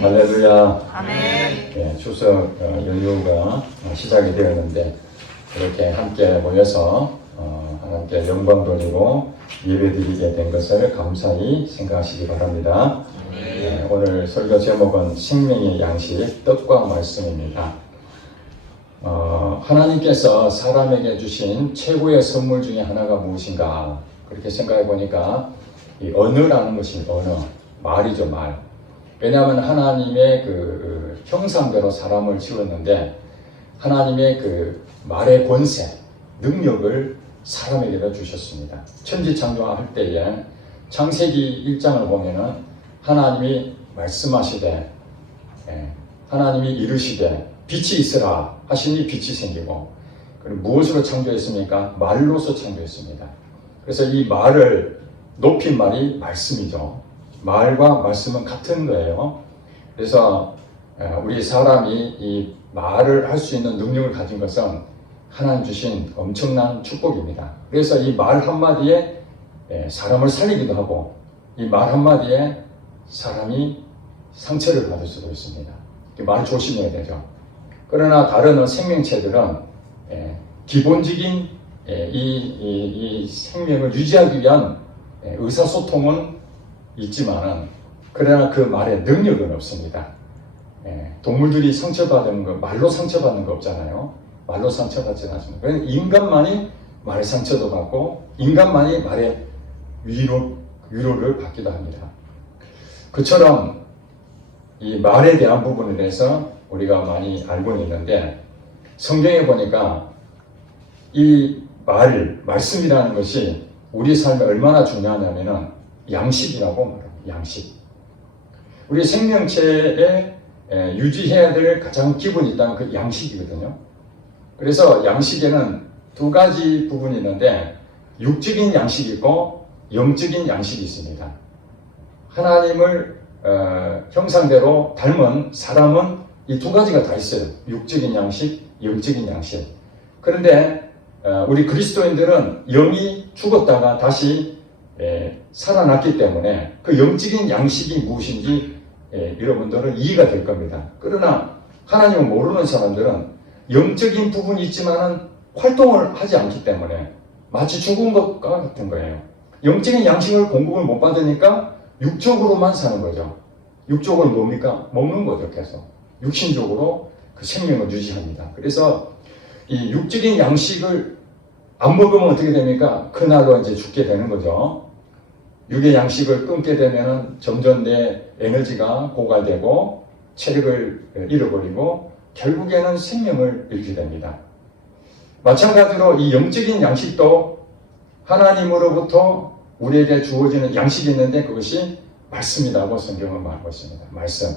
할렐루야. 아멘. 예, 추석 연휴가 시작이 되었는데 이렇게 함께 모여서 하나님께 영광 돌리고 예배드리게 된 것을 감사히 생각하시기 바랍니다. 예, 오늘 설교 제목은 생명의 양식, 떡과 말씀입니다. 하나님께서 사람에게 주신 최고의 선물 중에 하나가 무엇인가 그렇게 생각해 보니까 이 언어라는 것이 말이죠, 말. 왜냐하면 하나님의 그 형상대로 사람을 지었는데 하나님의 그 말의 권세, 능력을 사람에게도 주셨습니다. 천지창조할 때에 창세기 1장을 보면은 하나님이 말씀하시되 하나님이 이르시되 빛이 있으라 하시니 빛이 생기고 그리고 무엇으로 창조했습니까? 말로서 창조했습니다. 그래서 이 말을 높인 말이 말씀이죠. 말과 말씀은 같은 거예요. 그래서 우리 사람이 이 말을 할 수 있는 능력을 가진 것은 하나님 주신 엄청난 축복입니다. 그래서 이 말 한마디에 사람을 살리기도 하고 이 말 한마디에 사람이 상처를 받을 수도 있습니다. 말 조심해야 되죠. 그러나 다른 생명체들은 기본적인 이 생명을 유지하기 위한 의사소통은 있지만은 그러나 그 말에 능력은 없습니다. 동물들이 상처받은 거 말로 상처받는 거 없잖아요. 말로 상처받지 않습니다. 그러니까 인간만이 말에 상처도 받고 인간만이 말에 위로를 받기도 합니다. 그처럼 이 말에 대한 부분에 대해서 우리가 많이 알고 있는데 성경에 보니까 이 말씀이라는 것이 우리 삶에 얼마나 중요하냐면은 양식이라고 말합니다. 양식. 우리 생명체에 유지해야 될 가장 기본이 있다는 그 양식이거든요. 그래서 양식에는 두 가지 부분이 있는데 육적인 양식이 있고 영적인 양식이 있습니다. 하나님을 형상대로 닮은 사람은 이 두 가지가 다 있어요. 육적인 양식, 영적인 양식. 그런데 우리 그리스도인들은 영이 죽었다가 다시 살아났기 때문에 그 영적인 양식이 무엇인지 여러분들은 이해가 될 겁니다. 그러나 하나님을 모르는 사람들은 영적인 부분이 있지만은 활동을 하지 않기 때문에 마치 죽은 것과 같은 거예요. 영적인 양식을 공급을 못 받으니까 육적으로만 사는 거죠. 육적으로 뭡니까? 먹는 거죠, 계속. 육신적으로 그 생명을 유지합니다. 그래서 이 육적인 양식을 안 먹으면 어떻게 됩니까? 그날로 이제 죽게 되는 거죠. 육의 양식을 끊게 되면 점점 내 에너지가 고갈되고 체력을 잃어버리고 결국에는 생명을 잃게 됩니다. 마찬가지로 이 영적인 양식도 하나님으로부터 우리에게 주어지는 양식이 있는데 그것이 말씀이라고 성경은 말하고 있습니다. 말씀.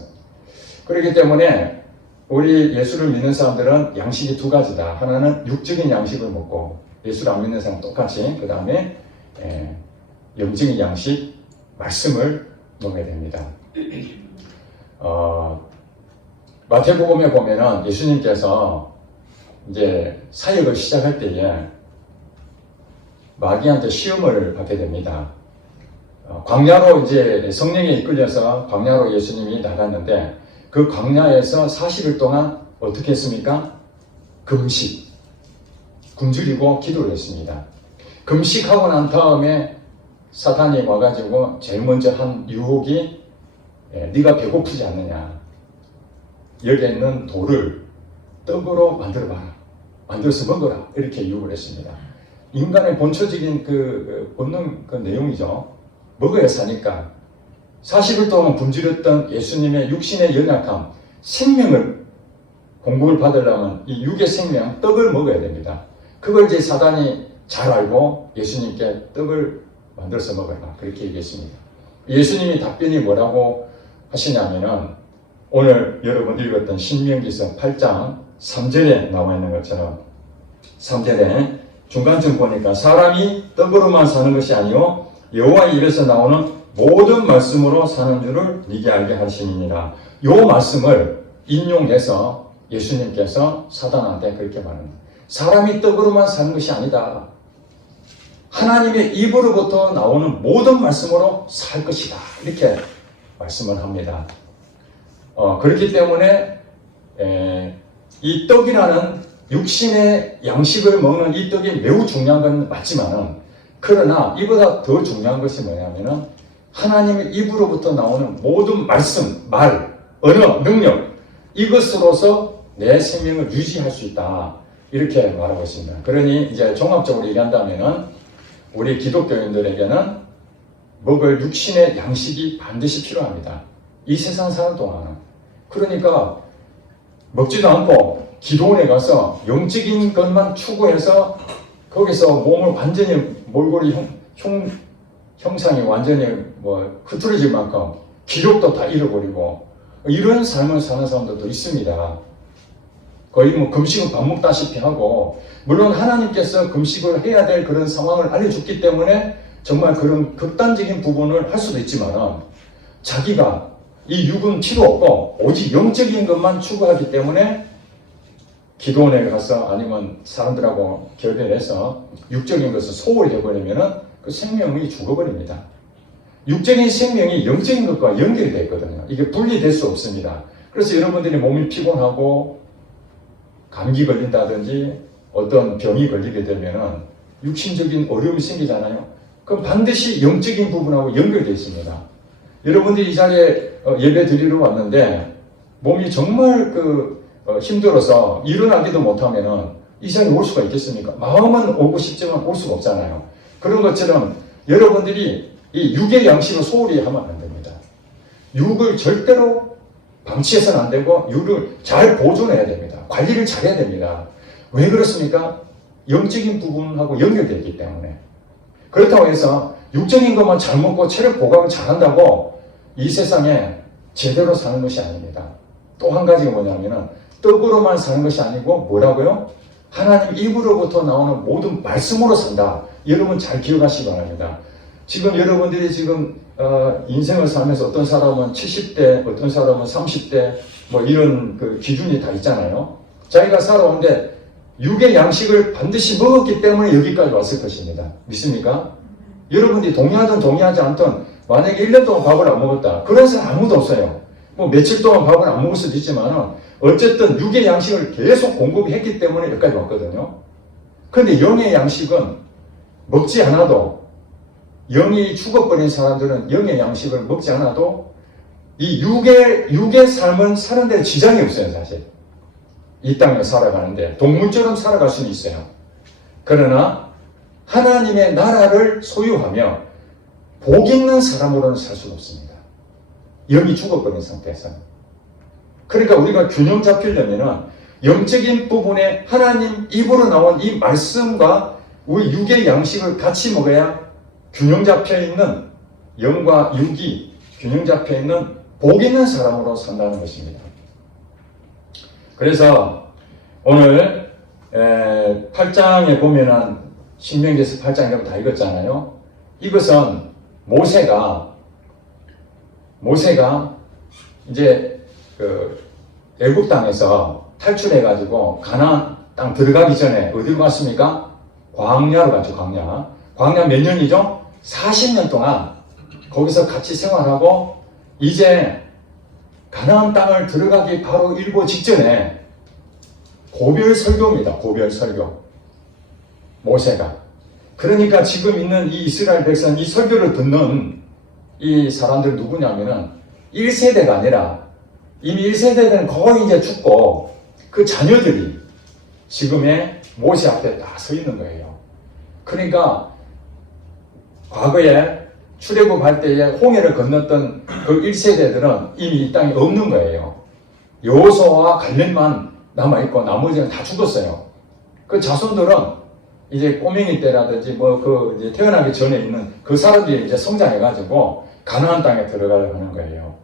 그렇기 때문에 우리 예수를 믿는 사람들은 양식이 두 가지다. 하나는 육적인 양식을 먹고 예수를 안 믿는 사람 똑같이 그 다음에 영적인 양식, 말씀을 먹어야 됩니다. 마태복음에 보면은 예수님께서 이제 사역을 시작할 때에 마귀한테 시험을 받게 됩니다. 광야로 이제 성령에 이끌려서 광야로 예수님이 나갔는데 그 광야에서 40일 동안 어떻게 했습니까? 굶주리고 기도를 했습니다. 금식하고 난 다음에 사탄이 와가지고 제일 먼저 한 유혹이 네가 배고프지 않느냐 여기에 있는 돌을 떡으로 만들어봐라 만들어서 먹어라 이렇게 유혹을 했습니다. 인간의 본초적인 그 본능 그 내용이죠. 먹어야 사니까 40일 동안 굶주렸던 예수님의 육신의 연약함 생명을 공급을 받으려면 이 육의 생명 떡을 먹어야 됩니다. 그걸 이제 사단이 잘 알고 예수님께 떡을 만들어서 먹어라 그렇게 얘기했습니다. 예수님이 답변이 뭐라고 하시냐면은 오늘 여러분 읽었던 신명기서 8장 3절에 나와 있는 것처럼 3절에 중간쯤 보니까 사람이 떡으로만 사는 것이 아니요 여호와의 입에서 나오는 모든 말씀으로 사는 줄을 네게 알게 하시니라. 요 말씀을 인용해서 예수님께서 사단한테 그렇게 말합니다. 사람이 떡으로만 사는 것이 아니다. 하나님의 입으로부터 나오는 모든 말씀으로 살 것이다. 이렇게 말씀을 합니다. 그렇기 때문에 이 떡이라는 육신의 양식을 먹는 이 떡이 매우 중요한 건 맞지만은, 그러나 이보다 더 중요한 것이 뭐냐면은 하나님의 입으로부터 나오는 모든 말씀, 말, 언어, 능력, 이것으로서 내 생명을 유지할 수 있다, 이렇게 말하고 있습니다. 그러니 이제 종합적으로 얘기한다면은 우리 기독교인들에게는 먹을 육신의 양식이 반드시 필요합니다. 이 세상 사는 동안은. 그러니까 먹지도 않고 기도원에 가서 영적인 것만 추구해서 거기서 몸을 완전히 몰골이 형상이 완전히 흐트러질 만큼 기력도 다 잃어버리고 이런 삶을 사는 사람들도 있습니다. 거의 금식은 밥 먹다시피 하고, 물론 하나님께서 금식을 해야 될 그런 상황을 알려줬기 때문에 정말 그런 극단적인 부분을 할 수도 있지만, 자기가 이 육은 필요 없고 오직 영적인 것만 추구하기 때문에 기도원에 가서 아니면 사람들하고 결별해서 육적인 것을 소홀히 해버리면 그 생명이 죽어버립니다. 육적인 생명이 영적인 것과 연결이 되어 있거든요. 이게 분리될 수 없습니다. 그래서 여러분들이 몸이 피곤하고 감기 걸린다든지 어떤 병이 걸리게 되면 육신적인 어려움이 생기잖아요. 그럼 반드시 영적인 부분하고 연결되어 있습니다. 여러분들이 이 자리에 예배 드리러 왔는데 몸이 정말 힘들어서 일어나기도 못하면 이 자리에 올 수가 있겠습니까? 마음은 오고 싶지만 올 수가 없잖아요. 그런 것처럼 여러분들이 이 육의 양식을 소홀히 하면 안 됩니다. 육을 절대로 방치해서는 안 되고 육을 잘 보존해야 됩니다. 관리를 잘해야 됩니다. 왜 그렇습니까? 영적인 부분하고 연결되어 있기 때문에. 그렇다고 해서 육적인 것만 잘 먹고 체력 보강을 잘한다고 이 세상에 제대로 사는 것이 아닙니다. 또 한 가지가 뭐냐면은 떡으로만 사는 것이 아니고 뭐라고요? 하나님 입으로부터 나오는 모든 말씀으로 산다. 여러분 잘 기억하시기 바랍니다. 지금 여러분들이 인생을 살면서 어떤 사람은 70대, 어떤 사람은 30대, 이런 기준이 다 있잖아요. 자기가 살아오는데 육의 양식을 반드시 먹었기 때문에 여기까지 왔을 것입니다. 믿습니까? 여러분들이 동의하든 동의하지 않든 만약에 1년 동안 밥을 안 먹었다. 그런 사람 아무도 없어요. 며칠 동안 밥을 안 먹을 수도 있지만 어쨌든 육의 양식을 계속 공급했기 때문에 여기까지 왔거든요. 그런데 영의 양식은 먹지 않아도, 영이 죽어버린 사람들은 영의 양식을 먹지 않아도 이 육의 삶은 사는 데 지장이 없어요. 사실 이 땅에 살아가는데 동물처럼 살아갈 수는 있어요. 그러나 하나님의 나라를 소유하며 복 있는 사람으로는 살 수가 없습니다. 영이 죽어버린 상태에서는. 그러니까 우리가 균형 잡히려면 영적인 부분에 하나님 입으로 나온 이 말씀과 우리 육의 양식을 같이 먹어야 균형 잡혀있는, 영과 육이 균형 잡혀있는 복 있는 사람으로 산다는 것입니다. 그래서 오늘 8장에 보면은 신명기에서 8장이라고 다 읽었잖아요. 이것은 모세가 이제 애굽 땅에서 탈출해가지고 가나안 땅 들어가기 전에 어디로 갔습니까? 광야로 갔죠. 광야 몇 년이죠? 40년 동안 거기서 같이 생활하고 이제 가나안 땅을 들어가기 바로 일보 직전에 고별 설교입니다. 고별 설교. 모세가. 그러니까 지금 있는 이 이스라엘 백성, 이 설교를 듣는 이 사람들 누구냐면은 1세대가 아니라 이미 1세대들은 거의 이제 죽고 그 자녀들이 지금의 모세 앞에 다 서 있는 거예요. 그러니까 과거에 출애굽할 때에 홍해를 건넜던 그 1세대들은 이미 이 땅에 없는 거예요. 여호수아와 갈렙만 남아있고 나머지는 다 죽었어요. 그 자손들은 이제 꼬맹이 때라든지 이제 태어나기 전에 있는 그 사람들이 이제 성장해가지고 가나안 땅에 들어가려고 하는 거예요.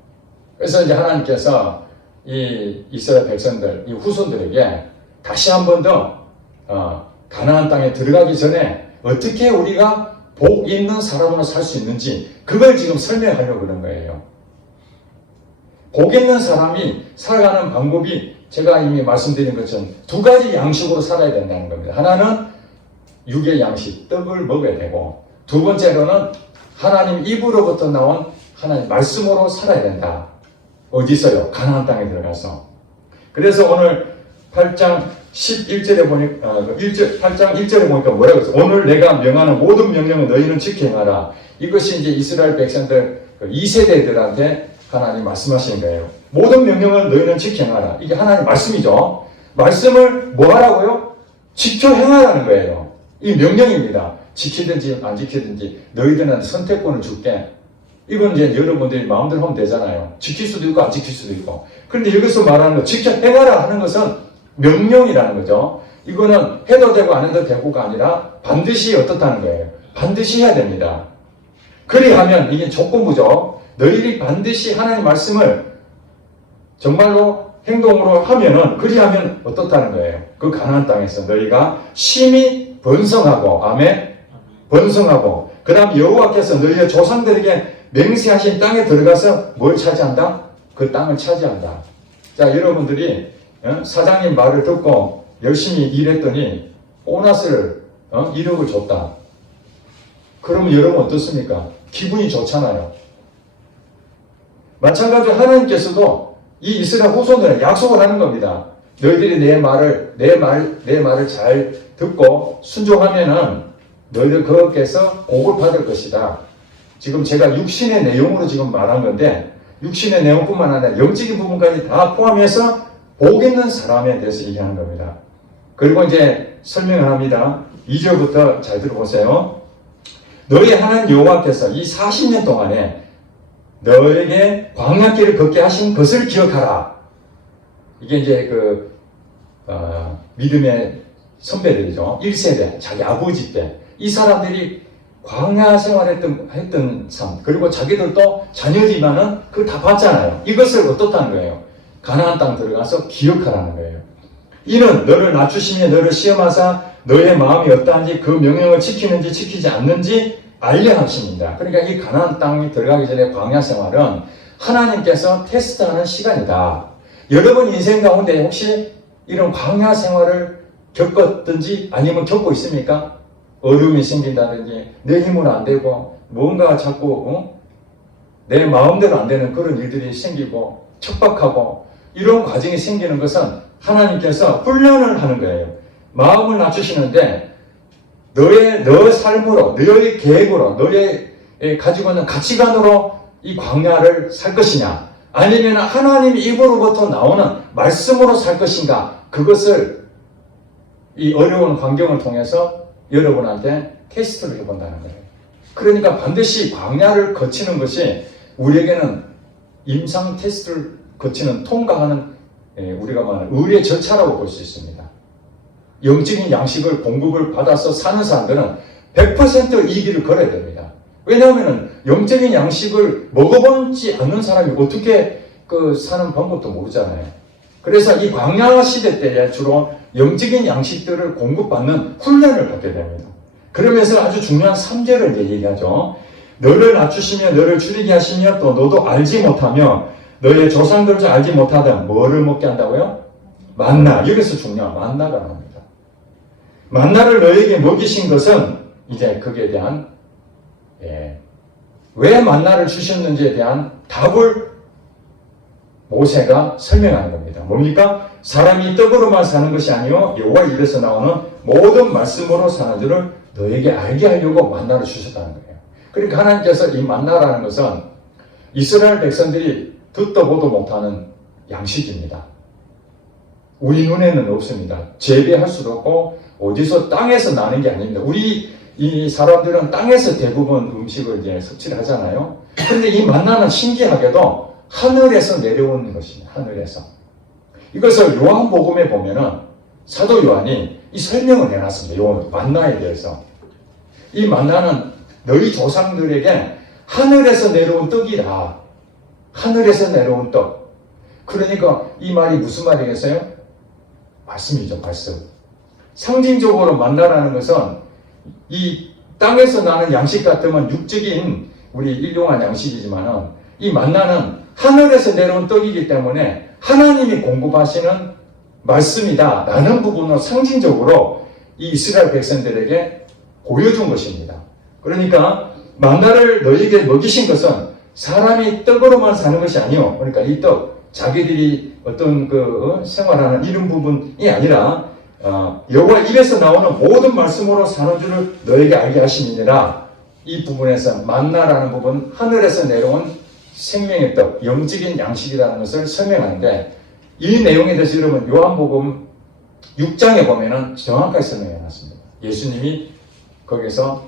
그래서 이제 하나님께서 이 이스라엘 백성들, 이 후손들에게 다시 한 번 더 가나안 땅에 들어가기 전에 어떻게 우리가 복 있는 사람으로 살 수 있는지 그걸 지금 설명하려고 그런 거예요. 복 있는 사람이 살아가는 방법이 제가 이미 말씀드린 것처럼 두 가지 양식으로 살아야 된다는 겁니다. 하나는 육의 양식, 떡을 먹어야 되고, 두 번째로는 하나님 입으로부터 나온 하나님 말씀으로 살아야 된다. 어디 있어요? 가나안 땅에 들어가서. 그래서 오늘 8장 11절에 보니까 8장 1절에 보니까 뭐라고 했어요? 오늘 내가 명하는 모든 명령을 너희는 지켜 행하라. 이것이 이제 이스라엘 백성들 2세대들한테 하나님 말씀하시는 거예요. 모든 명령을 너희는 지켜 행하라. 이게 하나님 말씀이죠. 말씀을 뭐 하라고요? 지켜 행하라는 거예요. 이 명령입니다. 지키든지 안 지키든지 너희들한테 선택권을 줄게. 이건 이제 여러분들이 마음대로 하면 되잖아요. 지킬 수도 있고 안 지킬 수도 있고. 그런데 여기서 말하는 거 지켜 행하라 하는 것은 명령이라는 거죠. 이거는 해도 되고 안 해도 되고가 아니라 반드시 어떻다는 거예요. 반드시 해야 됩니다. 그리하면 이게 조건부죠. 너희들이 반드시 하나님 말씀을 정말로 행동으로 하면은 그리하면 어떻다는 거예요. 그 가나안 땅에서 너희가 심히 번성하고 아멘 번성하고 그 다음 여호와께서 너희의 조상들에게 맹세하신 땅에 들어가서 뭘 차지한다? 그 땅을 차지한다. 자, 여러분들이 사장님 말을 듣고 열심히 일했더니 보너스를 1억을 줬다. 그러면 여러분 어떻습니까? 기분이 좋잖아요. 마찬가지로 하나님께서도 이 이스라엘 후손들은 약속을 하는 겁니다. 너희들이 내 말을 잘 듣고 순종하면은 너희들 거기에서 복을 받을 것이다. 지금 제가 육신의 내용으로 지금 말한 건데 육신의 내용뿐만 아니라 영적인 부분까지 다 포함해서 복 있는 사람에 대해서 얘기하는 겁니다. 그리고 이제 설명을 합니다. 2절부터 잘 들어보세요. 너희 하나님 여호와께서 이 40년 동안에 너에게 광야길을 걷게 하신 것을 기억하라. 이게 이제 믿음의 선배들이죠. 1세대, 자기 아버지 때. 이 사람들이 광야 생활했던 삶, 그리고 자기들도 자녀지만은 그걸 다 봤잖아요. 이것을 어떻다는 거예요? 가나안 땅 들어가서 기억하라는 거예요. 이는 너를 낮추시며 너를 시험하사 너의 마음이 어떠한지 그 명령을 지키는지 지키지 않는지 알려 하십니다. 그러니까 이 가나안 땅에 들어가기 전에 광야 생활은 하나님께서 테스트하는 시간이다. 여러분 인생 가운데 혹시 이런 광야 생활을 겪었든지 아니면 겪고 있습니까? 어려움이 생긴다든지 내 힘으로 안 되고 뭔가 자꾸 내 마음대로 안 되는 그런 일들이 생기고 척박하고 이런 과정이 생기는 것은 하나님께서 훈련을 하는 거예요. 마음을 낮추시는데 너 삶으로, 너의 계획으로, 너의 가지고 있는 가치관으로 이 광야를 살 것이냐 아니면 하나님 입으로부터 나오는 말씀으로 살 것인가 그것을 이 어려운 환경을 통해서 여러분한테 테스트를 해본다는 거예요. 그러니까 반드시 광야를 거치는 것이 우리에게는 임상 테스트를 거치는 통과하는 우리가 말하는 의의 절차라고 볼 수 있습니다. 영적인 양식을 공급을 받아서 사는 사람들은 100% 이 길을 걸어야 됩니다. 왜냐하면 영적인 양식을 먹어보지 않는 사람이 어떻게 사는 방법도 모르잖아요. 그래서 이 광야 시대 때에 주로 영적인 양식들을 공급받는 훈련을 받게 됩니다. 그러면서 아주 중요한 3절을 얘기하죠. 너를 낮추시며 너를 줄이게 하시며 또 너도 알지 못하며 너의 조상들도 알지 못하다 뭐를 먹게 한다고요? 만나. 여기서 중요한 만나가 나옵니다. 만나를 너에게 먹이신 것은 이제 거기에 대한 왜 만나를 주셨는지에 대한 답을 모세가 설명하는 겁니다. 뭡니까? 사람이 떡으로만 사는 것이 아니요 여호와 입에서 나오는 모든 말씀으로 사는 줄을 너에게 알게 하려고 만나를 주셨다는 거예요. 그러니까 하나님께서 이 만나라는 것은 이스라엘 백성들이 듣도 보도 못하는 양식입니다. 우리 눈에는 없습니다. 재배할 수도 없고 어디서 땅에서 나는 게 아닙니다. 우리 이 사람들은 땅에서 대부분 음식을 이제 섭취를 하잖아요. 그런데 이 만나는 신기하게도 하늘에서 내려오는 것입니다. 하늘에서. 이것을 요한복음에 보면은 사도 요한이 이 설명을 해놨습니다. 요 만나에 대해서. 이 만나는 너희 조상들에게 하늘에서 내려온 떡이라. 하늘에서 내려온 떡. 그러니까 이 말이 무슨 말이겠어요? 말씀이죠, 말씀. 상징적으로 만나라는 것은 이 땅에서 나는 양식 같으면 육적인 우리 일용한 양식이지만은 이 만나는 하늘에서 내려온 떡이기 때문에 하나님이 공급하시는 말씀이다 라는 부분을 상징적으로 이 이스라엘 백성들에게 보여준 것입니다. 그러니까 만나를 너희에게 먹이신 것은 사람이 떡으로만 사는 것이 아니요. 그러니까 이 떡, 자기들이 어떤 생활하는 이런 부분이 아니라 여호와 입에서 나오는 모든 말씀으로 사는 줄을 너에게 알게 하심이니라. 이 부분에서 만나라는 부분, 하늘에서 내려온 생명의 떡, 영적인 양식이라는 것을 설명하는데, 이 내용에 대해서 여러분 요한복음 6장에 보면은 정확하게 설명해 놨습니다. 예수님이 거기서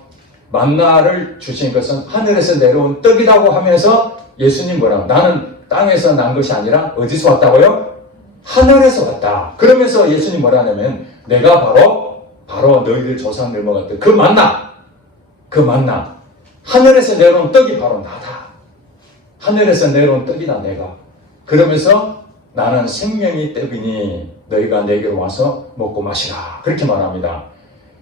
만나를 주신 것은 하늘에서 내려온 떡이라고 하면서 예수님 뭐라고? 나는 땅에서 난 것이 아니라 어디서 왔다고요? 하늘에서 왔다. 그러면서 예수님 뭐라 하냐면 내가 바로 너희들 조상들 먹었던 그 만나 하늘에서 내려온 떡이 바로 나다. 하늘에서 내려온 떡이다 내가. 그러면서 나는 생명의 떡이니 너희가 내게로 와서 먹고 마시라. 그렇게 말합니다.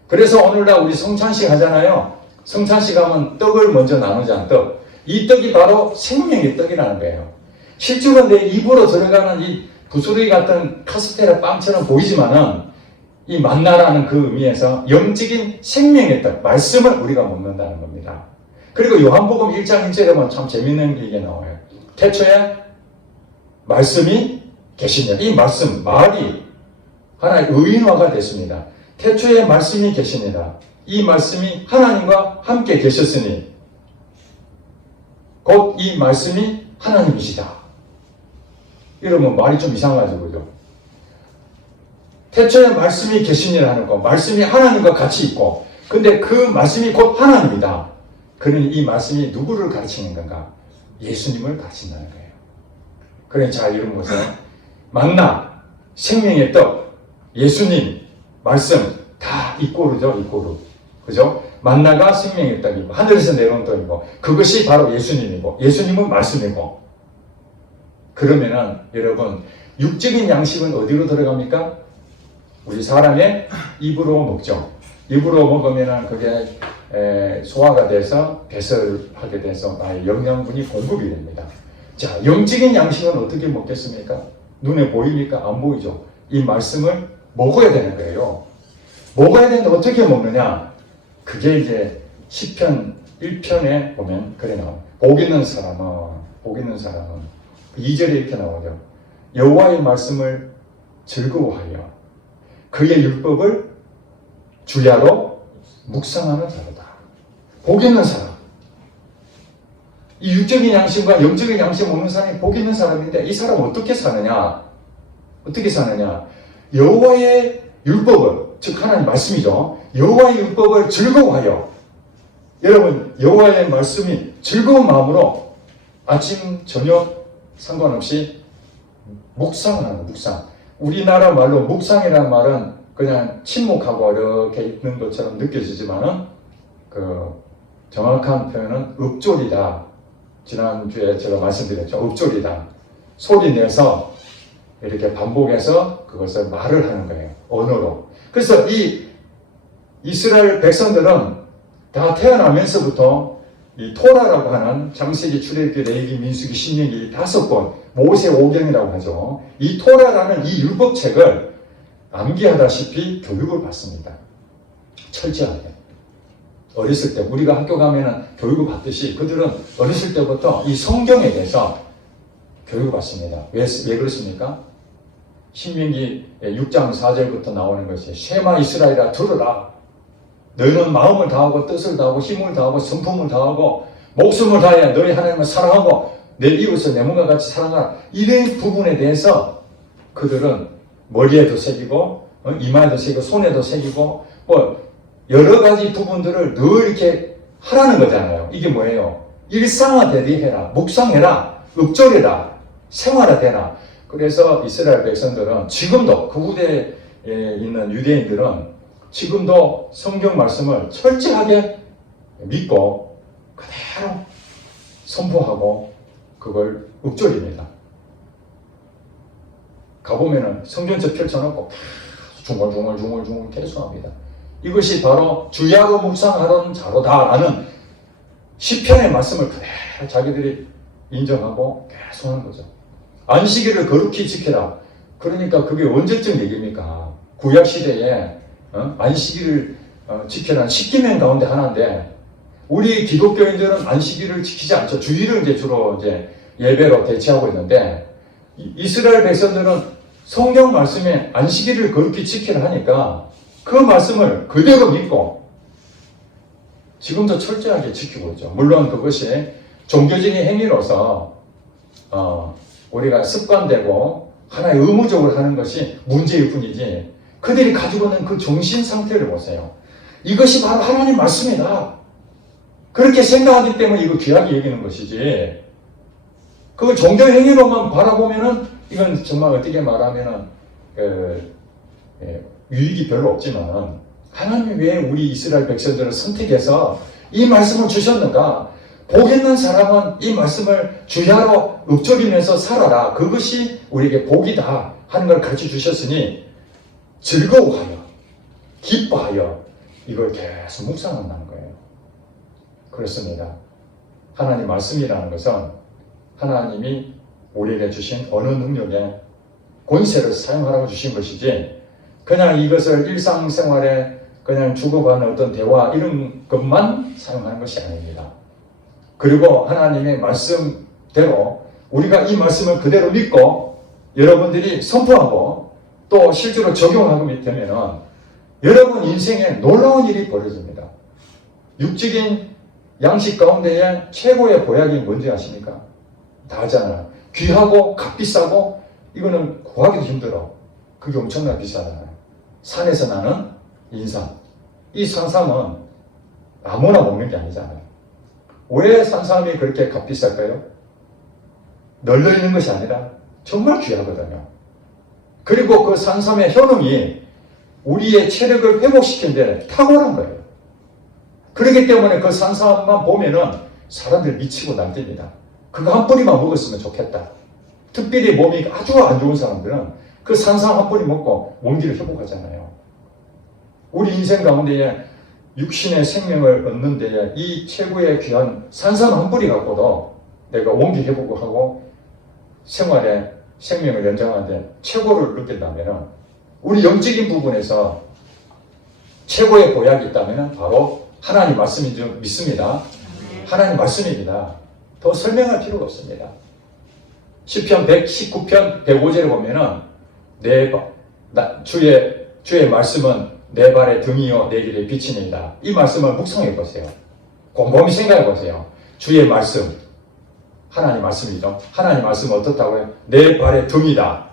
그래서 오늘날 우리 성찬식 하잖아요. 성찬식 하면 떡을 먼저 나누자는 떡. 이 떡이 바로 생명의 떡이라는 거예요. 실제로 내 입으로 들어가는 이 부스러기 같은 카스테라 빵처럼 보이지만은 이 만나라는 그 의미에서 영적인 생명의 떡, 말씀을 우리가 먹는다는 겁니다. 그리고 요한복음 1장 1절에 보면 참 재밌는 게 이게 나와요. 태초에 말씀이 계시냐. 이 말씀, 말이 하나의 의인화가 됐습니다. 태초에 말씀이 계시니라. 이 말씀이 하나님과 함께 계셨으니 곧 이 말씀이 하나님이시다. 이러면 말이 좀 이상하죠, 그죠? 태초에 말씀이 계시니라는 거, 말씀이 하나님과 같이 있고, 근데 그 말씀이 곧 하나님이다. 그러니 이 말씀이 누구를 가르치는 건가? 예수님을 가르친다는 거예요. 그러니 자, 이런 것은 만나, 생명의 떡, 예수님, 말씀 다 이꼬르죠, 이꼬르. 그죠? 만나가 생명의 떡이고 하늘에서 내려온 떡이고 그것이 바로 예수님이고 예수님은 말씀이고. 그러면은 여러분 육적인 양식은 어디로 들어갑니까? 우리 사람의 입으로 먹죠. 입으로 먹으면은 그게 소화가 돼서 배설하게 돼서 나의 영양분이 공급이 됩니다. 자, 영적인 양식은 어떻게 먹겠습니까? 눈에 보입니까? 안 보이죠. 이 말씀을 먹어야 되는 거예요. 먹어야 되는데 어떻게 먹느냐? 그게 이제 시편 1편에 보면 그래 나와요. 복 있는 사람은 2절에 이렇게 나오죠. 여호와의 말씀을 즐거워하여 그의 율법을 주야로 묵상하는 자로다. 복 있는 사람. 이 육적인 양심과 영적인 양심 먹는 사람이 복 있는 사람인데 이 사람은 어떻게 사느냐? 여호와의 율법을, 즉 하나님 말씀이죠. 여호와의 율법을 즐거워하여. 여러분 여호와의 말씀이 즐거운 마음으로 아침 저녁 상관없이 묵상하는 묵상. 우리나라 말로 묵상이라는 말은 그냥 침묵하고 이렇게 있는 것처럼 느껴지지만은 그 정확한 표현은 읊조리다. 지난주에 제가 말씀드렸죠. 읊조리다. 소리 내서 이렇게 반복해서 그것을 말을 하는 거예요. 언어로. 그래서 이 이스라엘 백성들은 다 태어나면서부터 이 토라라고 하는 창세기, 출애굽기, 레위기, 민수기, 신명기 5권, 모세 5경이라고 하죠. 이 토라라는 이 율법책을 암기하다시피 교육을 받습니다. 철저하게. 어렸을 때 우리가 학교 가면은 교육을 받듯이 그들은 어렸을 때부터 이 성경에 대해서 교육을 받습니다. 왜 그렇습니까? 신명기 6장 4절부터 나오는 것이 쉐마 이스라엘아 들으라. 너희는 마음을 다하고 뜻을 다하고 힘을 다하고 성품을 다하고 목숨을 다해 너희 하나님을 사랑하고 내 이웃을 내 몸과 같이 사랑하라. 이런 부분에 대해서 그들은 머리에도 새기고 이마에도 새기고 손에도 새기고 뭐 여러 가지 부분들을 늘 이렇게 하라는 거잖아요. 이게 뭐예요? 일상화되게 해라. 묵상해라. 읊조리라. 생활화되라. 그래서 이스라엘 백성들은 지금도 그 후대에 있는 유대인들은 지금도 성경 말씀을 철저하게 믿고 그대로 선포하고 그걸 읊조립니다. 가보면은 성경책 펼쳐놓고 중얼중얼 계속 합니다. 이것이 바로 주야로 묵상하던 자로다라는 시편의 말씀을 그대로 자기들이 인정하고 계속 하는 거죠. 안식일을 거룩히 지켜라. 그러니까 그게 언제쯤 얘기입니까? 구약시대에 안식일을 지켜라는 10계명 가운데 하나인데 우리 기독교인들은 안식일을 지키지 않죠. 주일을 이제 주로 이제 예배로 대체하고 있는데 이스라엘 백성들은 성경 말씀에 안식일을 거룩히 지키라 하니까 그 말씀을 그대로 믿고 지금도 철저하게 지키고 있죠. 물론 그것이 종교적인 행위로서 우리가 습관되고 하나의 의무적으로 하는 것이 문제일 뿐이지 그들이 가지고 있는 그 정신 상태를 보세요. 이것이 바로 하나님 말씀이다. 그렇게 생각하기 때문에 이거 귀하게 여기는 것이지 그 종교 행위로만 바라보면은 이건 정말 어떻게 말하면은 유익이 별로 없지만 하나님이 왜 우리 이스라엘 백성들을 선택해서 이 말씀을 주셨는가? 복 있는 사람은 이 말씀을 주야로 읊조리면서 살아라. 그것이 우리에게 복이다 하는 걸 가르쳐 주셨으니 즐거워하여 기뻐하여 이걸 계속 묵상한다는 거예요. 그렇습니다. 하나님 말씀이라는 것은 하나님이 우리에게 주신 어느 능력에 권세를 사용하라고 주신 것이지 그냥 이것을 일상생활에 그냥 주고받는 어떤 대화 이런 것만 사용하는 것이 아닙니다. 그리고 하나님의 말씀대로 우리가 이 말씀을 그대로 믿고 여러분들이 선포하고 또 실제로 적용하게 되면 여러분 인생에 놀라운 일이 벌어집니다. 육적인 양식 가운데에 최고의 보약이 뭔지 아십니까? 다 하잖아요. 귀하고 값비싸고 이거는 구하기도 힘들어. 그게 엄청나게 비싸잖아요. 산에서 나는 인삼. 이 산삼은 아무나 먹는 게 아니잖아요. 왜 산삼이 그렇게 값비쌀까요? 널려 있는 것이 아니라 정말 귀하거든요. 그리고 그 산삼의 효능이 우리의 체력을 회복시키는 데 탁월한 거예요. 그렇기 때문에 그 산삼만 보면은 사람들 미치고 난립니다. 그거 한 뿌리만 먹었으면 좋겠다. 특별히 몸이 아주 안 좋은 사람들은 그 산삼 한 뿌리 먹고 원기를 회복하잖아요. 우리 인생 가운데에 육신의 생명을 얻는 데에 이 최고의 귀한 산삼 한 뿌리 갖고도 내가 원기 회복을 하고 생활에 생명을 연장하는데 최고를 느낀다면 우리 영적인 부분에서 최고의 보약이 있다면 바로 하나님 말씀인 줄 믿습니다. 하나님 말씀입니다. 더 설명할 필요가 없습니다. 시편 119편 105절에 보면은 주의 말씀은 내 발의 등이요 내 길의 빛이니이다. 이 말씀을 묵상해 보세요. 곰곰이 생각해 보세요. 주의 말씀, 하나님 말씀이죠. 하나님 말씀은 어떻다고요? 내 발의 등이다.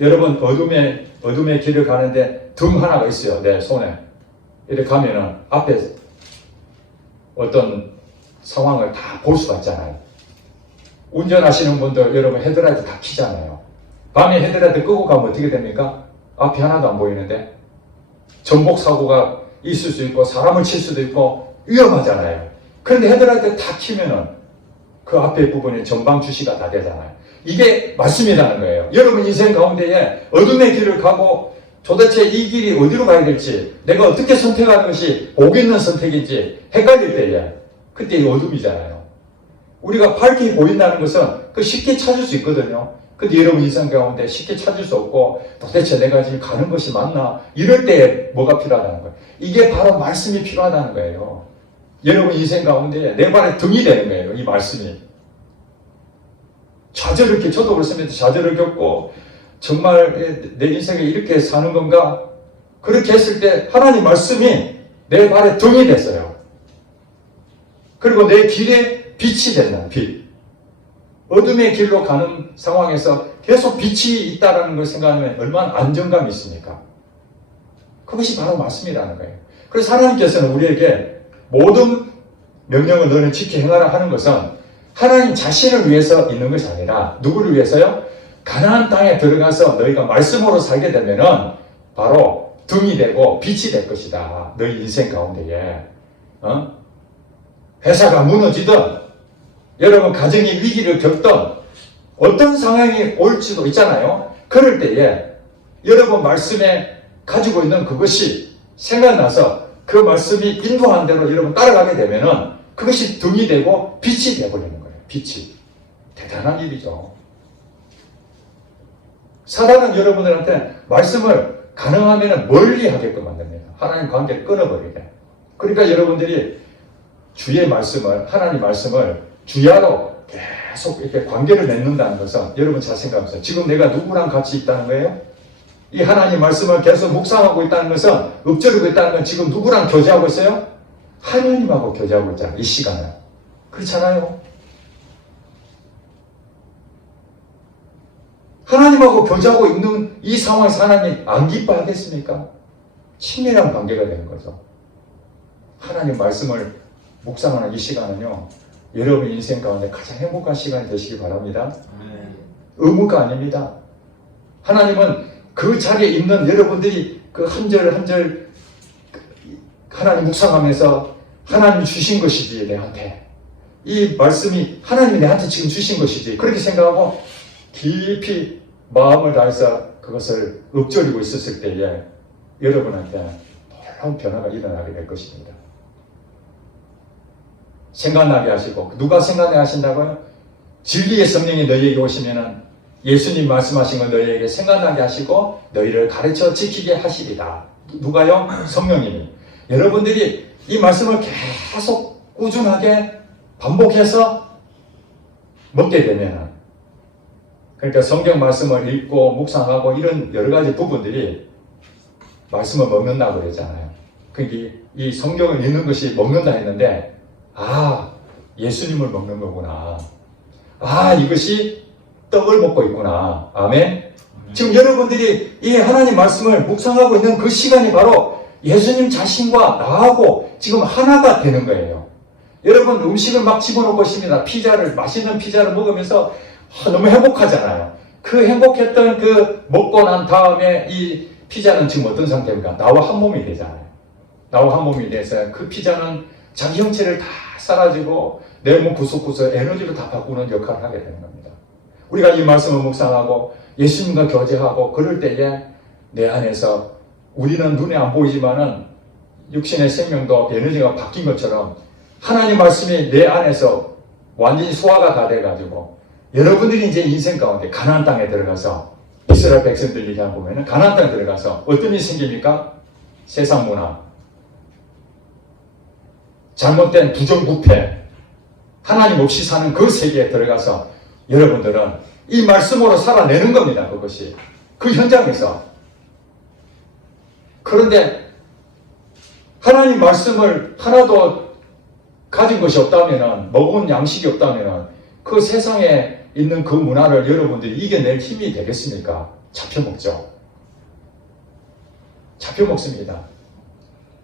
여러분 어둠의 길을 가는데 등 하나가 있어요. 내 손에. 이렇게 가면은 앞에 어떤 상황을 다 볼 수가 있잖아요. 운전하시는 분들 여러분 헤드라이트 다 켜잖아요. 밤에 헤드라이트 끄고 가면 어떻게 됩니까? 앞이 하나도 안 보이는데 전복 사고가 있을 수 있고 사람을 칠 수도 있고 위험하잖아요. 그런데 헤드라이트 다 켜면은 그 앞에 부분에 전방 주시가 다 되잖아요. 이게 말씀이라는 거예요. 여러분 인생 가운데에 어둠의 길을 가고 도대체 이 길이 어디로 가야 될지 내가 어떻게 선택하는 것이 복 있는 선택인지 헷갈릴 때에 그때 이 어둠이잖아요. 우리가 밝게 보인다는 것은 그 쉽게 찾을 수 있거든요. 근데 여러분 인생 가운데 쉽게 찾을 수 없고 도대체 내가 지금 가는 것이 맞나? 이럴 때 뭐가 필요하다는 거예요. 이게 바로 말씀이 필요하다는 거예요. 여러분 인생 가운데 내 발에 등이 되는 거예요. 이 말씀이. 좌절을 겪고 저도 그렇습니다. 좌절을 겪고 정말 내 인생에 이렇게 사는 건가? 그렇게 했을 때 하나님 말씀이 내 발에 등이 됐어요. 그리고 내 길에 빛이 된다는 빛. 어둠의 길로 가는 상황에서 계속 빛이 있다는 걸 생각하면 얼마나 안정감이 있습니까? 그것이 바로 말씀이라는 거예요. 그래서 하나님께서는 우리에게 모든 명령을 너는 지켜 행하라 하는 것은 하나님 자신을 위해서 있는 것이 아니라 누구를 위해서요? 가나안 땅에 들어가서 너희가 말씀으로 살게 되면은 바로 등이 되고 빛이 될 것이다. 너희 인생 가운데에. 회사가 무너지든 여러분 가정이 위기를 겪든 어떤 상황이 올지도 있잖아요. 그럴 때에 여러분 말씀에 가지고 있는 그것이 생각나서 그 말씀이 인도한 대로 여러분 따라가게 되면은 그것이 등이 되고 빛이 되어버리는 거예요. 빛이. 대단한 일이죠. 사단은 여러분들한테 말씀을 가능하면 멀리 하게끔 만듭니다. 하나님 관계를 끊어버리게. 그러니까 여러분들이 주의 말씀을, 하나님 말씀을 주야로 계속 이렇게 관계를 맺는다는 것은 여러분 잘 생각해보세요. 지금 내가 누구랑 같이 있다는 거예요? 이 하나님 말씀을 계속 묵상하고 있다는 것은, 읊조리고 있다는 건 지금 누구랑 교제하고 있어요? 하나님하고 교제하고 있잖아요. 이 시간을. 그렇잖아요. 하나님하고 교제하고 있는 이 상황에서 하나님 안 기뻐하겠습니까? 친밀한 관계가 되는 거죠. 하나님 말씀을 묵상하는 이 시간은요, 여러분 인생 가운데 가장 행복한 시간이 되시기 바랍니다. 의무가 아닙니다. 하나님은 그 자리에 있는 여러분들이 그 한 절 한 절 하나님 묵상하면서 하나님 주신 것이지, 내한테. 이 말씀이 하나님이 내한테 지금 주신 것이지. 그렇게 생각하고 깊이 마음을 다해서 그것을 읊조리고 있었을 때에 여러분한테 놀라운 변화가 일어나게 될 것입니다. 생각나게 하시고, 누가 생각나게 하신다고요? 진리의 성령이 너희에게 오시면은 예수님 말씀하신 건 너희에게 생각나게 하시고 너희를 가르쳐 지키게 하시리다. 누가요? 성령님이. 여러분들이 이 말씀을 계속 꾸준하게 반복해서 먹게 되면은, 그러니까 성경 말씀을 읽고 묵상하고 이런 여러 가지 부분들이 말씀을 먹는다고 그러잖아요. 그러니까 이 성경을 읽는 것이 먹는다 했는데, 아, 예수님을 먹는 거구나. 아, 이것이 떡을 먹고 있구나. 아멘. 지금 여러분들이 이 하나님 말씀을 묵상하고 있는 그 시간이 바로 예수님 자신과 나하고 지금 하나가 되는 거예요. 여러분 음식을 막 집어넣고 있습니다. 피자를, 맛있는 피자를 먹으면서 너무 행복하잖아요. 그 행복했던 그 먹고 난 다음에 이 피자는 지금 어떤 상태입니까? 나와 한 몸이 되잖아요. 나와 한 몸이 돼서 그 피자는 자기 형체를 다 사라지고 내 몸 구석구석 에너지로 다 바꾸는 역할을 하게 되는 겁니다. 우리가 이 말씀을 묵상하고 예수님과 교제하고 그럴 때에 내 안에서 우리는 눈에 안 보이지만은 육신의 생명도 에너지가 바뀐 것처럼 하나님 말씀이 내 안에서 완전히 소화가 다 돼가지고 여러분들이 이제 인생 가운데 가나안 땅에 들어가서 이스라엘 백성들 얘기하고 보면은 가나안 땅에 들어가서 어떤 일이 생깁니까? 세상 문화, 잘못된 부정부패, 하나님 없이 사는 그 세계에 들어가서 여러분들은 이 말씀으로 살아내는 겁니다. 그것이. 그 현장에서. 그런데 하나님 말씀을 하나도 가진 것이 없다면, 먹은 양식이 없다면 그 세상에 있는 그 문화를 여러분들이 이겨낼 힘이 되겠습니까? 잡혀먹죠. 잡혀먹습니다.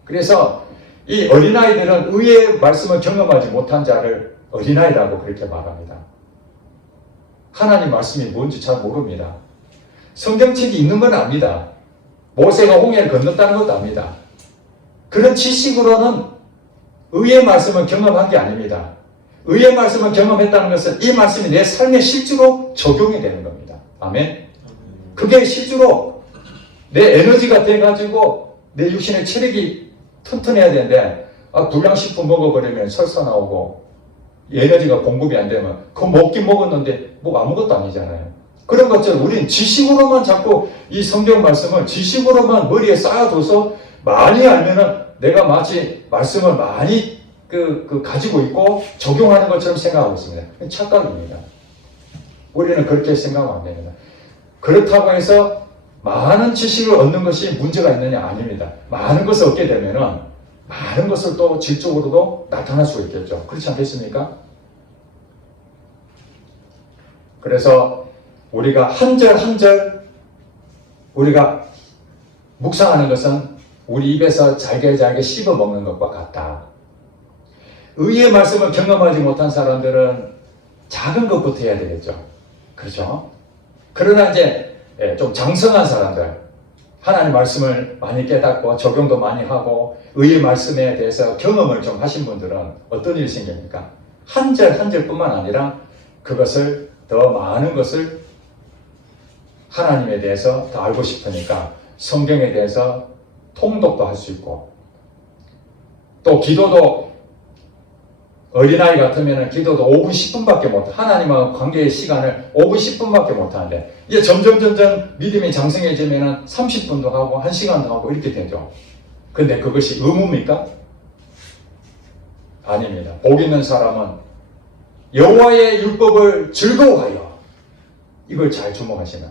그래서 이 어린아이들은 의의 말씀을 경험하지 못한 자를 어린아이라고 그렇게 말합니다. 하나님 말씀이 뭔지 잘 모릅니다. 성경책이 있는 건 압니다. 모세가 홍해를 건넜다는 것도 압니다. 그런 지식으로는 의의 말씀을 경험한 게 아닙니다. 의의 말씀을 경험했다는 것은 이 말씀이 내 삶에 실제로 적용이 되는 겁니다. 아멘. 그게 실제로 내 에너지가 돼가지고 내 육신의 체력이 튼튼해야 되는데, 불량식품 먹어버리면 설사 나오고 에너지가 공급이 안 되면 그거 먹긴 먹었는데 뭐 아무것도 아니잖아요. 그런 것처럼 우린 지식으로만 자꾸 이 성경 말씀을 지식으로만 머리에 쌓아둬서 많이 알면은 내가 마치 말씀을 많이 가지고 있고 적용하는 것처럼 생각하고 있습니다. 착각입니다. 우리는 그렇게 생각하면 안 됩니다. 그렇다고 해서 많은 지식을 얻는 것이 문제가 있느냐? 아닙니다. 많은 것을 얻게 되면은 많은 것을 또 질적으로도 나타날 수 있겠죠. 그렇지 않겠습니까? 그래서 우리가 한 절 한 절 우리가 묵상하는 것은 우리 입에서 잘게 씹어 먹는 것과 같다. 의의 말씀을 경험하지 못한 사람들은 작은 것부터 해야 되겠죠. 그렇죠? 그러나 이제 좀 장성한 사람들, 하나님 말씀을 많이 깨닫고 적용도 많이 하고 의의 말씀에 대해서 경험을 좀 하신 분들은 어떤 일이 생깁니까? 한 절 한 절뿐만 아니라 그것을 더 많은 것을 하나님에 대해서 더 알고 싶으니까 성경에 대해서 통독도 할 수 있고, 또 기도도 어린아이 같으면 기도도 5분 10분밖에 못해. 하나님과 관계의 시간을 5분 10분밖에 못하는데 이제 점점 믿음이 장성해지면 30분도 하고 1시간도 하고 이렇게 되죠. 근데 그것이 의무입니까? 아닙니다. 복 있는 사람은 여호와의 율법을 즐거워하여, 이걸 잘 주목하시면,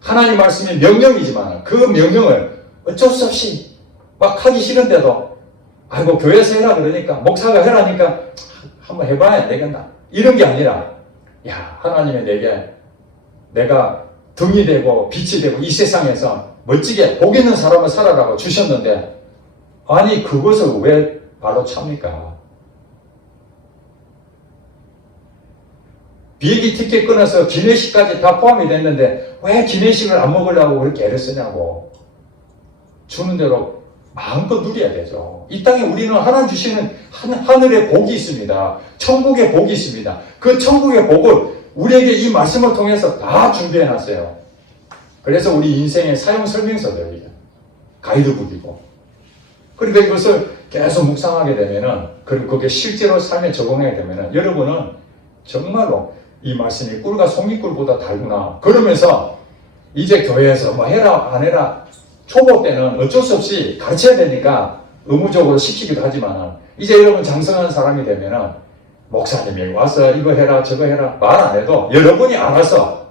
하나님 말씀이 명령이지만 그 명령을 어쩔 수 없이 막 하기 싫은데도 아이고 교회에서 해라 그러니까, 목사가 해라니까 한번 해봐야 되겠나, 이런 게 아니라, 야, 하나님의 내게 내가 등이 되고 빛이 되고 이 세상에서 멋지게 복 있는 사람을 살아라고 주셨는데, 아니 그것을 왜 발로 찹니까? 비행기 티켓 끊어서 기내식까지 다 포함이 됐는데 왜 기내식을 안 먹으려고 그렇게 애를 쓰냐고. 주는 대로 마음껏 누려야 되죠. 이 땅에 우리는 하나님 주시는 하늘의 복이 있습니다. 천국의 복이 있습니다. 그 천국의 복을 우리에게 이 말씀을 통해서 다 준비해 놨어요. 그래서 우리 인생의 사용 설명서들이에요. 가이드북이고. 그러니까 이것을 계속 묵상하게 되면은, 그리고 그게 실제로 삶에 적용하게 되면은, 여러분은 정말로 이 말씀이 꿀과 송이꿀보다 달구나. 그러면서 이제 교회에서 뭐 해라 안 해라, 초보 때는 어쩔 수 없이 가르쳐야 되니까 의무적으로 시키기도 하지만, 이제 여러분 장성한 사람이 되면은 목사님이 와서 이거 해라 저거 해라 말 안 해도 여러분이 알아서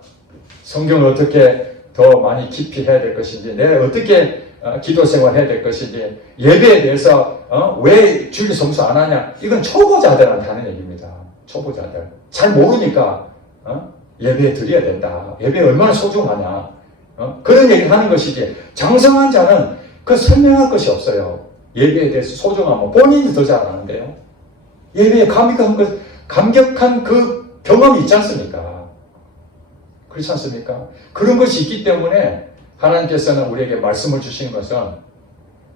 성경을 어떻게 더 많이 깊이 해야 될 것인지, 내가 어떻게 기도 생활 해야 될 것인지, 예배에 대해서 왜 주일 성수 안 하냐, 이건 초보자들한테 하는 얘기입니다. 초보자들 잘 모르니까 예배 드려야 된다, 예배 얼마나 소중하냐, 그런 얘기를 하는 것이지, 장성한 자는 그 설명할 것이 없어요. 예배에 대해서 소중함은 본인이 더 잘 아는데요. 예배에 감격한 그 경험이 있지 않습니까? 그렇지 않습니까? 그런 것이 있기 때문에 하나님께서는 우리에게 말씀을 주신 것은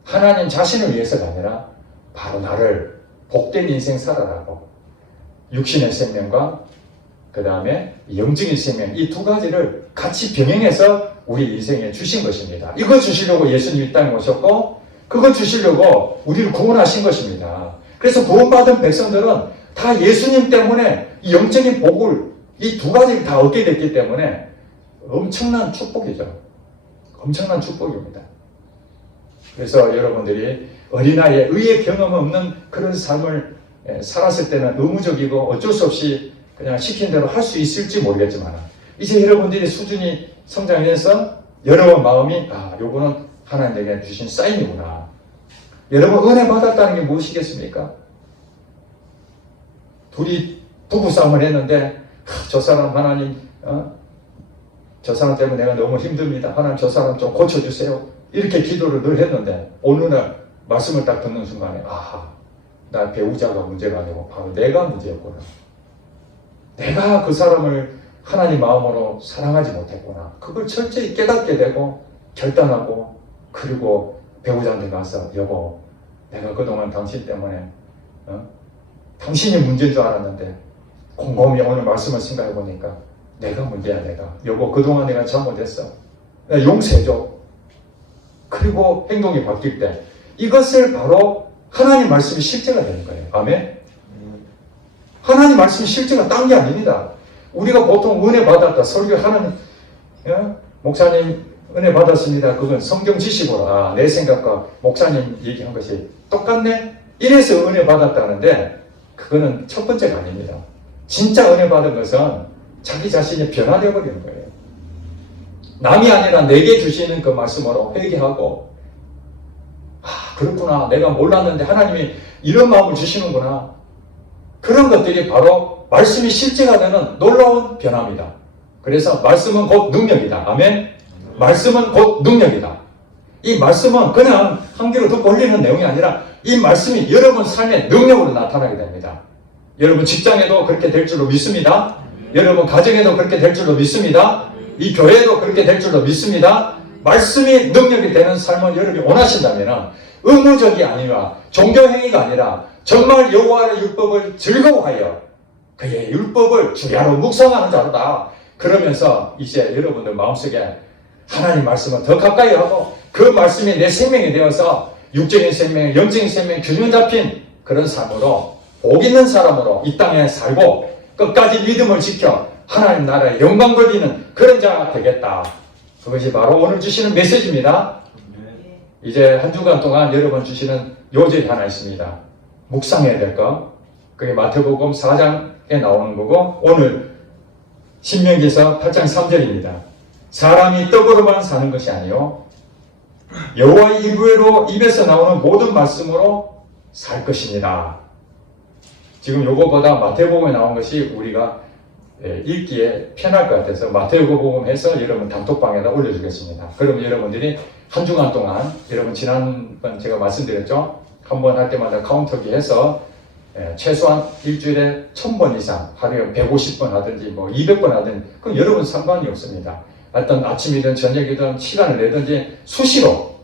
하나님 자신을 위해서가 아니라 바로 나를 복된 인생 살아라고, 육신의 생명과 그 다음에 영적인 생명, 이 두 가지를 같이 병행해서 우리 인생에 주신 것입니다. 이거 주시려고 예수님이 이 땅에 오셨고, 그거 주시려고 우리를 구원하신 것입니다. 그래서 구원받은 백성들은 다 예수님 때문에 이 영적인 복을, 이 두 가지를 다 얻게 됐기 때문에 엄청난 축복이죠. 엄청난 축복입니다. 그래서 여러분들이 어린아이에 의의 경험 없는 그런 삶을 살았을 때는 의무적이고 어쩔 수 없이 그냥 시킨 대로 할 수 있을지 모르겠지만, 이제 여러분들이 수준이 성장해서 여러분 마음이, 아, 요거는 하나님에게 주신 사인이구나. 여러분 은혜 받았다는 게 무엇이겠습니까? 둘이 부부싸움을 했는데, 저 사람 하나님, 저 사람 때문에 내가 너무 힘듭니다. 하나님 저 사람 좀 고쳐주세요. 이렇게 기도를 늘 했는데, 어느 날 말씀을 딱 듣는 순간에, 아하, 나 배우자가 문제가 아니고 바로 내가 문제였구나. 내가 그 사람을 하나님 마음으로 사랑하지 못했구나. 그걸 철저히 깨닫게 되고 결단하고, 그리고 배우자한테 가서, 여보, 내가 그동안 당신 때문에 당신이 문제인 줄 알았는데 곰곰이 오늘 말씀을 생각해 보니까 내가 문제야. 내가, 여보, 그동안 내가 잘못했어. 내가 용서해줘. 그리고 행동이 바뀔 때 이것을 바로 하나님 말씀이 실제가 되는 거예요. 아멘? 하나님 말씀이 실제가 딴 게 아닙니다. 우리가 보통 은혜 받았다, 설교하는, 목사님 은혜 받았습니다. 그건 성경 지식으로, 아, 내 생각과 목사님 얘기한 것이 똑같네? 이래서 은혜 받았다는데, 그거는 첫 번째가 아닙니다. 진짜 은혜 받은 것은 자기 자신이 변화되어 버리는 거예요. 남이 아니라 내게 주시는 그 말씀으로 회개하고, 아, 그렇구나. 내가 몰랐는데 하나님이 이런 마음을 주시는구나. 그런 것들이 바로 말씀이 실제가 되는 놀라운 변화입니다. 그래서 말씀은 곧 능력이다. 아멘? 말씀은 곧 능력이다. 이 말씀은 그냥 한 귀로 듣고 올리는 내용이 아니라 이 말씀이 여러분 삶의 능력으로 나타나게 됩니다. 여러분 직장에도 그렇게 될 줄로 믿습니다. 여러분 가정에도 그렇게 될 줄로 믿습니다. 이 교회도 그렇게 될 줄로 믿습니다. 말씀이 능력이 되는 삶을 여러분이 원하신다면 의무적이 아니라 종교행위가 아니라 정말 여호와의 율법을 즐거워하여 그의 율법을 주야로 묵상하는 자로다. 그러면서 이제 여러분들 마음속에 하나님 말씀을 더 가까이 하고 그 말씀이 내 생명이 되어서 육적인 생명, 영적인 생명 균형 잡힌 그런 삶으로 복 있는 사람으로 이 땅에 살고 끝까지 믿음을 지켜 하나님 나라의 영광 돌리는 그런 자가 되겠다. 그것이 바로 오늘 주시는 메시지입니다. 이제 한 주간 동안 여러분 주시는 요절이 하나 있습니다. 묵상해야 될 거. 그게 마태복음 4장에 나오는 거고 오늘 신명기서 8장 3절입니다. 사람이 떡으로만 사는 것이 아니요 여호와의 입에서 나오는 모든 말씀으로 살 것입니다. 지금 요거보다 마태복음에 나온 것이 우리가 읽기에 편할 것 같아서 마태복음 해서 여러분 단톡방에다 올려주겠습니다. 그럼 여러분들이 한 주간 동안 여러분 지난번 제가 말씀드렸죠? 한 번 할 때마다 카운터기 해서 최소한 일주일에 1000번 이상 하루에 150번 하든지 뭐 200번 하든지 그럼 여러분 상관이 없습니다. 어떤 아침이든 저녁이든 시간을 내든지 수시로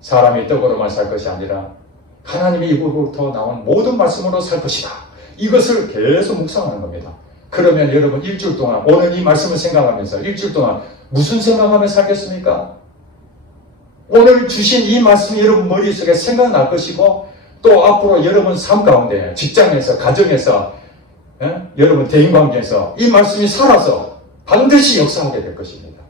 사람이 떡으로만 살 것이 아니라 하나님의 입으로부터 나온 모든 말씀으로 살 것이다. 이것을 계속 묵상하는 겁니다. 그러면 여러분 일주일 동안 오늘 이 말씀을 생각하면서 일주일 동안 무슨 생각하며 살겠습니까? 오늘 주신 이 말씀이 여러분 머릿속에 생각날 것이고 또 앞으로 여러분 삶 가운데 직장에서 가정에서 여러분 대인관계에서 이 말씀이 살아서 반드시 역사하게 될 것입니다.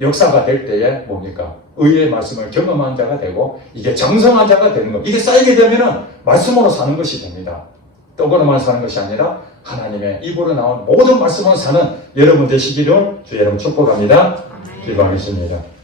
역사가 될 때에 뭡니까? 의의 말씀을 경험한 자가 되고 이게 장성한 자가 되는 것. 이게 쌓이게 되면은 말씀으로 사는 것이 됩니다. 떡으로만 사는 것이 아니라 하나님의 입으로 나온 모든 말씀으로 사는 여러분 되시기를 주 여러분 축복합니다. 기도하겠습니다.